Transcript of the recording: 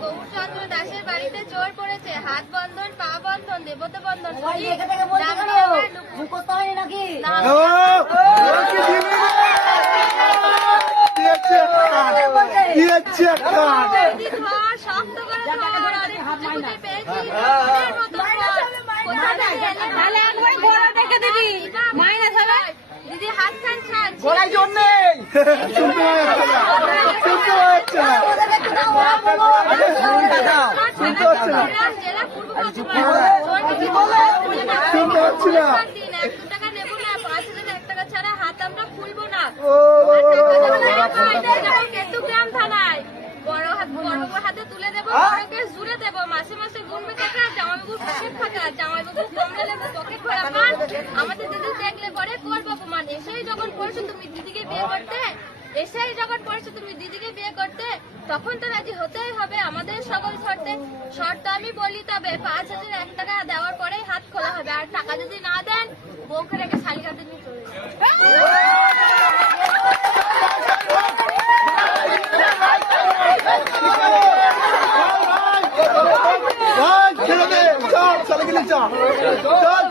গৌরচন্দ্র দাসের বাড়িতে চোর পড়েছে, হাত বন্ধন, পা বন্ধন, দেবতা বন্ধন, শক্ত করে দিদি হাত ছাড় ছাড় গলায় জোর নেই জেলা পূর্ব টাকা নেবো না, 5,000 টাকা ছাড়া হাত আমরা খুলবো না। কেতুগ্রাম থানায় বড় হাতে তুলে দেবো, বড়কে জুড়ে দেবো, মাসে মাসে গুনবে টাকা, জামাইবাবু পকেট ফাঁকা, জামাইবাবু কমলা লেবু পকেট ভরা পান, আমাদের দিদি দেখলে পরে করবো অপমান। এসেই যখন পড়ছো তুমি দিদিকে বিয়ে করতে, তখন তো রাজি হতেই হবে আমাদের সকল শর্ত আমি বলি, তবে 5,001 টাকা দেওয়ার পরেই হাত খোলা হবে, আর টাকা যদি না দেন বউকে রেখে শালি হাতে নিয়ে চলে ছেড়ে দে, চল চলে গেলে চল চল